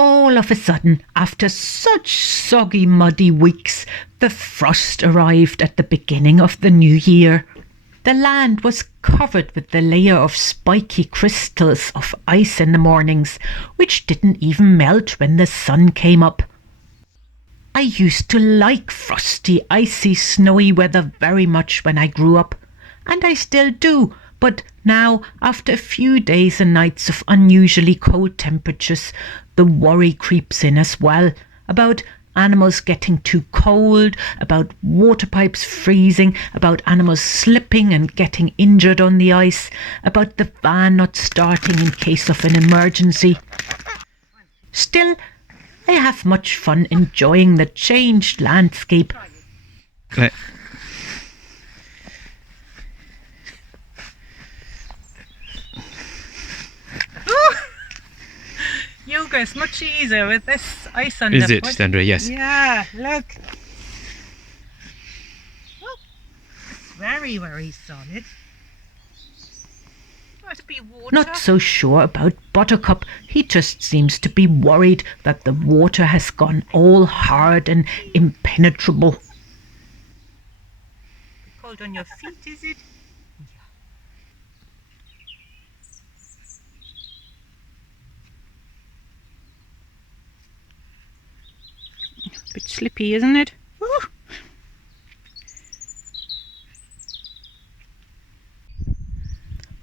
all of a sudden, after such soggy, muddy weeks, the frost arrived at the beginning of the new year. The land was covered with the layer of spiky crystals of ice in the mornings, which didn't even melt when the sun came up. I used to like frosty, icy, snowy weather very much when I grew up, and I still do, but now, after a few days and nights of unusually cold temperatures, the worry creeps in as well about animals getting too cold, about water pipes freezing, about animals slipping and getting injured on the ice, about the van not starting in case of an emergency. Still, I have much fun enjoying the changed landscape. Okay. Yoga is much easier with this ice underfoot. Is it, Sandra? Yes. Yeah, look. Oh, it's very, very solid. To be water. Not so sure about Buttercup. He just seems to be worried that the water has gone all hard and impenetrable. Cold on your feet, is it? Yeah. A bit slippy, isn't it? Ooh.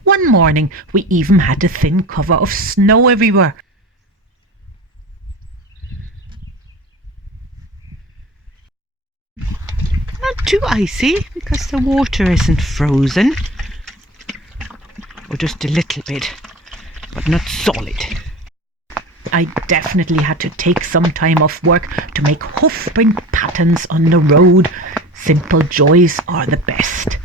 One morning we even had a thin cover of snow everywhere. Not too icy because the water isn't frozen. Or just a little bit, but not solid. I definitely had to take some time off work to make hoofprint patterns on the road. Simple joys are the best.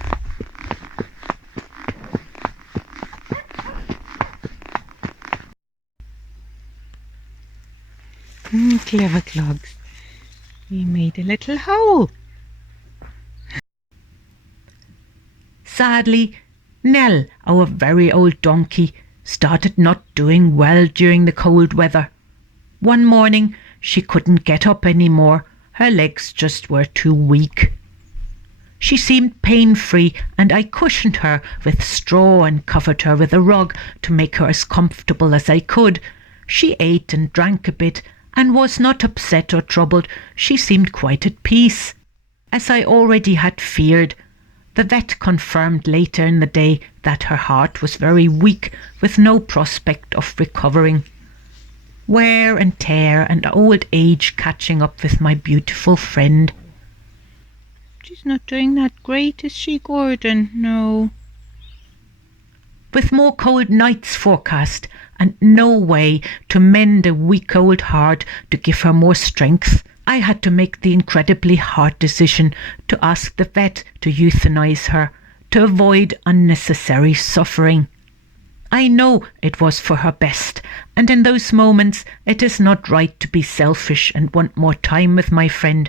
Clever clogs. We made a little hole. Sadly, Nell, our very old donkey, started not doing well during the cold weather. One morning, she couldn't get up anymore. Her legs just were too weak. She seemed pain-free, and I cushioned her with straw and covered her with a rug to make her as comfortable as I could. She ate and drank a bit, and was not upset or troubled. She seemed quite at peace. As I already had feared, the vet confirmed later in the day that her heart was very weak, with no prospect of recovering. Wear and tear and old age catching up with my beautiful friend. She's not doing that great, is she, Gordon? No. With more cold nights forecast, and no way to mend a weak old heart to give her more strength, I had to make the incredibly hard decision to ask the vet to euthanize her, to avoid unnecessary suffering. I know it was for her best, and in those moments it is not right to be selfish and want more time with my friend,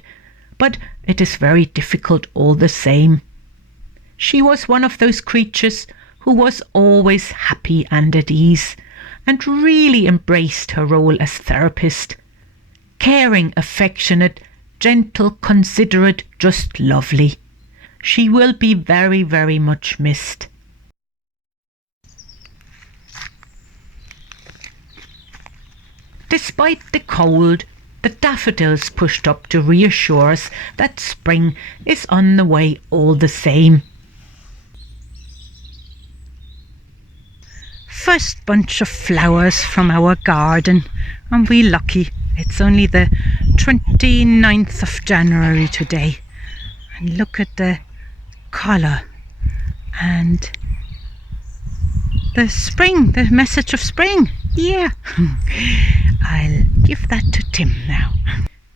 but it is very difficult all the same. She was one of those creatures who was always happy and at ease, and really embraced her role as therapist. Caring, affectionate, gentle, considerate, just lovely. She will be very, very much missed. Despite the cold, the daffodils pushed up to reassure us that spring is on the way all the same. First bunch of flowers from our garden, and we lucky. It's only the 29th of January today, and look at the colour and the spring, the message of spring. Yeah. I'll give that to Tim now.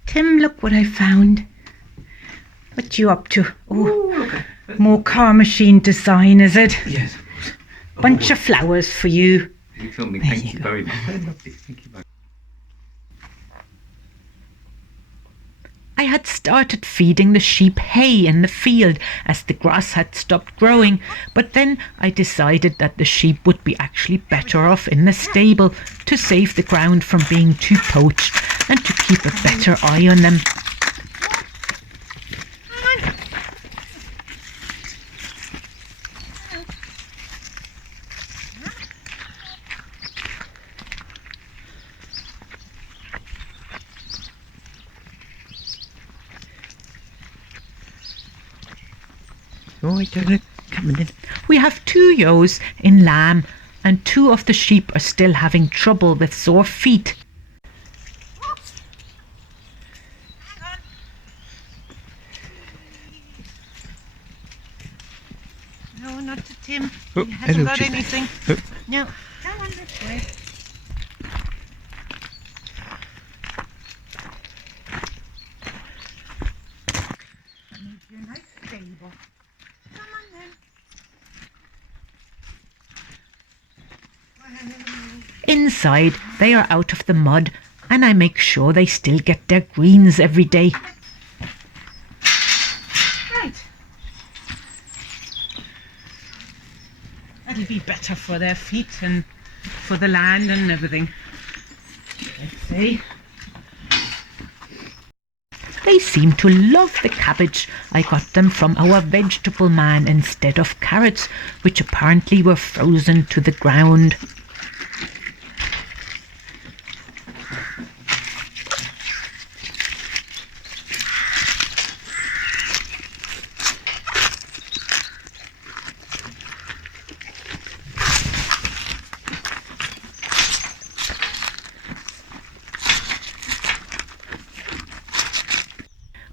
Tim, look what I found. What you up to? Oh, okay. More car machine design, is it? Yes. Bunch of flowers for you. You told me. Thank you very much. Very lovely. Thank you very much. I had started feeding the sheep hay in the field as the grass had stopped growing, but then I decided that the sheep would be actually better off in the stable to save the ground from being too poached and to keep a better eye on them. Oh, I don't know. Coming in. We have 2 ewes in lamb, and 2 of the sheep are still having trouble with sore feet. No, not to Tim. Oh, He hasn't hello, got sheep. anything. Oh. No. Come on this way. That makes you a nice stable. Come on then. Inside, they are out of the mud, and I make sure they still get their greens every day. Right. That'll be better for their feet and for the land and everything. Let's see. They seem to love the cabbage. I got them from our vegetable man instead of carrots, which apparently were frozen to the ground.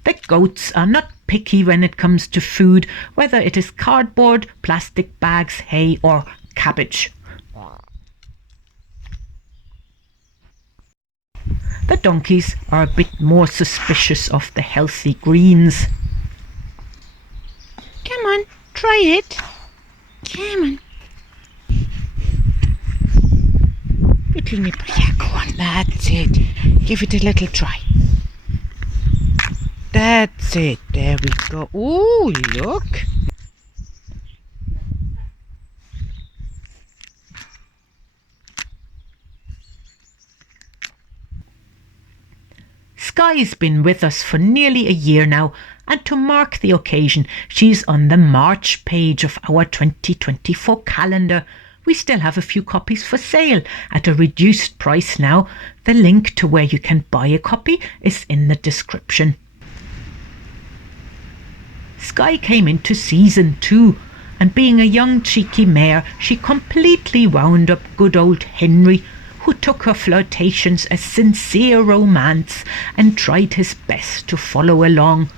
The goats are not picky when it comes to food, whether it is cardboard, plastic bags, hay or cabbage. The donkeys are a bit more suspicious of the healthy greens. Come on, try it. Come on. Little nipple. Yeah, go on. That's it. Give it a little try. That's it. There we go. Oh, look. Sky's been with us for nearly a year now, and to mark the occasion, she's on the March page of our 2024 calendar. We still have a few copies for sale at a reduced price now. The link to where you can buy a copy is in the description. Sky came into season 2, and being a young cheeky mare, she completely wound up good old Henry, who took her flirtations as sincere romance and tried his best to follow along.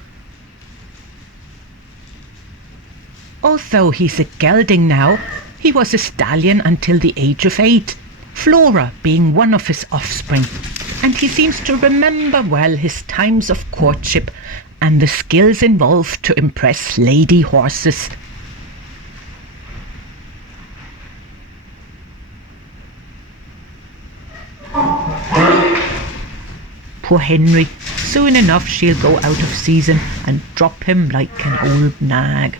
Although he's a gelding now, he was a stallion until the age of 8, Flora being one of his offspring, and he seems to remember well his times of courtship and the skills involved to impress lady horses. Poor Henry, soon enough she'll go out of season and drop him like an old nag.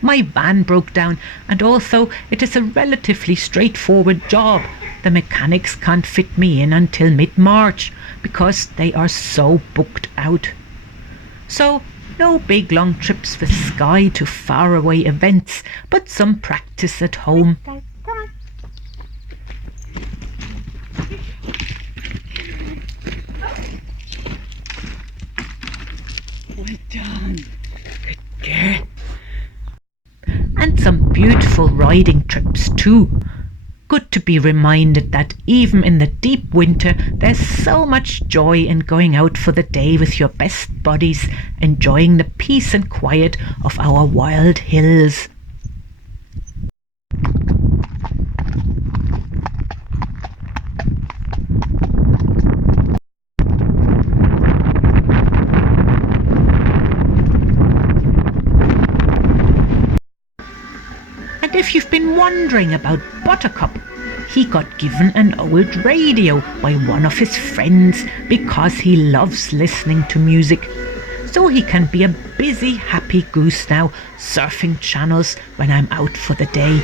My van broke down, and although it is a relatively straightforward job, the mechanics can't fit me in until mid-March because they are so booked out. So no big long trips with Sky to faraway events, but some practice at home. Well done. Good girl. And some beautiful riding trips too. Good to be reminded that even in the deep winter, there's so much joy in going out for the day with your best buddies, enjoying the peace and quiet of our wild hills. And if you've been wondering about Buttercup, he got given an old radio by one of his friends because he loves listening to music. So he can be a busy, happy goose now, surfing channels when I'm out for the day.